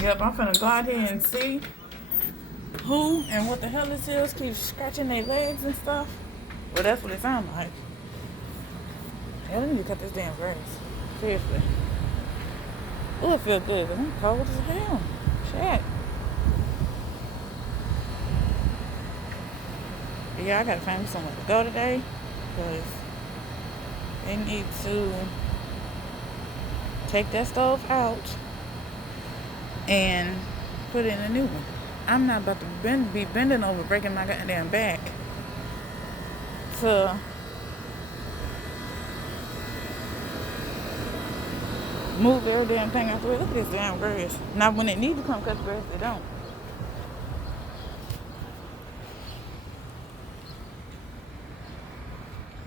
Yep, I'm finna go out here and see who and what the hell this is. Keep scratching their legs and stuff. Well, that's what it sounds like. Hell, I need to cut this damn grass. Seriously. Oh, it feels good, but I'm cold as hell. Shit. But yeah, I gotta find me somewhere to go today. Because they need to take that stove out and put in a new one. I'm not about to be bending over, breaking my goddamn back to move every damn thing out the way. Look at this damn grass. Now, when it needs to come cut the grass, they don't.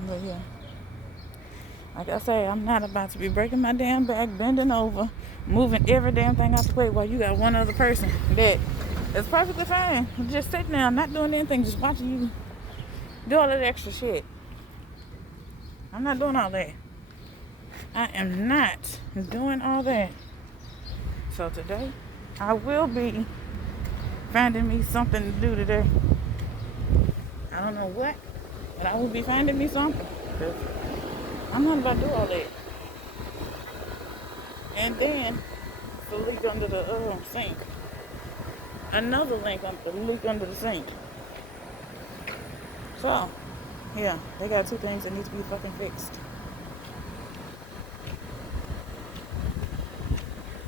But yeah, like I say, I'm not about to be breaking my damn back, bending over, moving every damn thing out the way while you got one other person that is perfectly fine. Just sitting there, not doing anything, just watching you do all that extra shit. I'm not doing all that. I am not doing all that. So today, I will be finding me something to do today. I don't know what, but I will be finding me something. Because I'm not about to do all that. And then, the leak under the sink. Another leak under the sink. So, yeah, they got two things that need to be fucking fixed.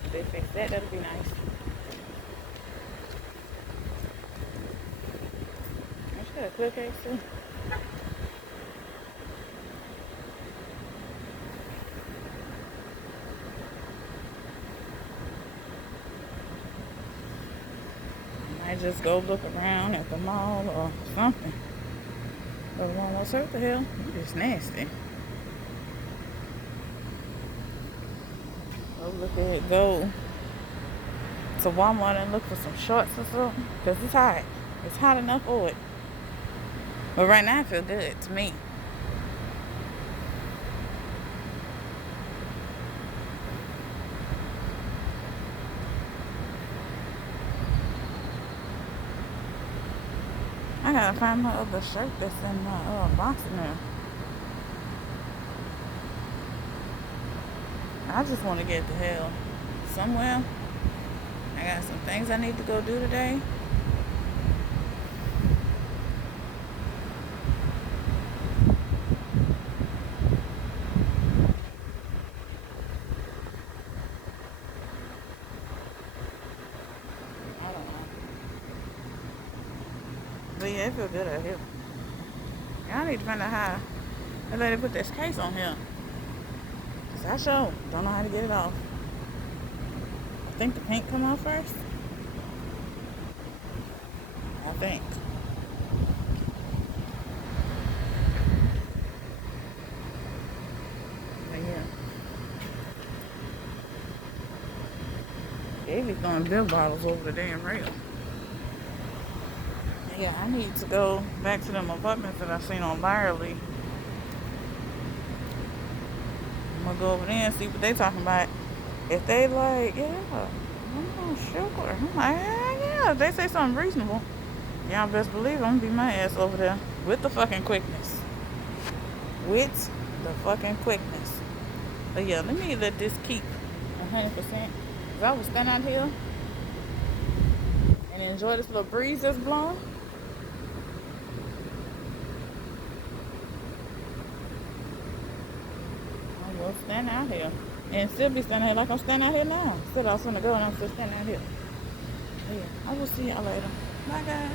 If they fix that, that'll be nice. I should have a clear case too. I just go look around at the mall or something. But almost what the hell? It's just nasty. Go to Walmart and look for some shorts or something. Because it's hot. It's hot enough for it. But right now I feel good to me. I gotta find my other shirt that's in my box now. I just want to get the hell somewhere. I got some things I need to go do today. I don't know. But yeah, it feels good out here. I need to find out how they let it put this case on here. Cause I sure don't know how to get it off. I think the paint come off first. I think. But yeah. They be throwing beer bottles over the damn rail. Yeah, I need to go back to them apartments that I seen on Byerly. I'm gonna go over there and see what they talking about. If they like, yeah, I'm not sure. I'm like, yeah, if they say something reasonable, y'all best believe I'm gonna be my ass over there with the fucking quickness. With the fucking quickness. But yeah, let me let this keep 100%. Cause I was standing out here and enjoy this little breeze that's blowing. I will stand out here. And still be standing here like I'm standing out here now. Instead I was gonna go and I'm still standing out here. Yeah, I will see y'all later. Bye guys.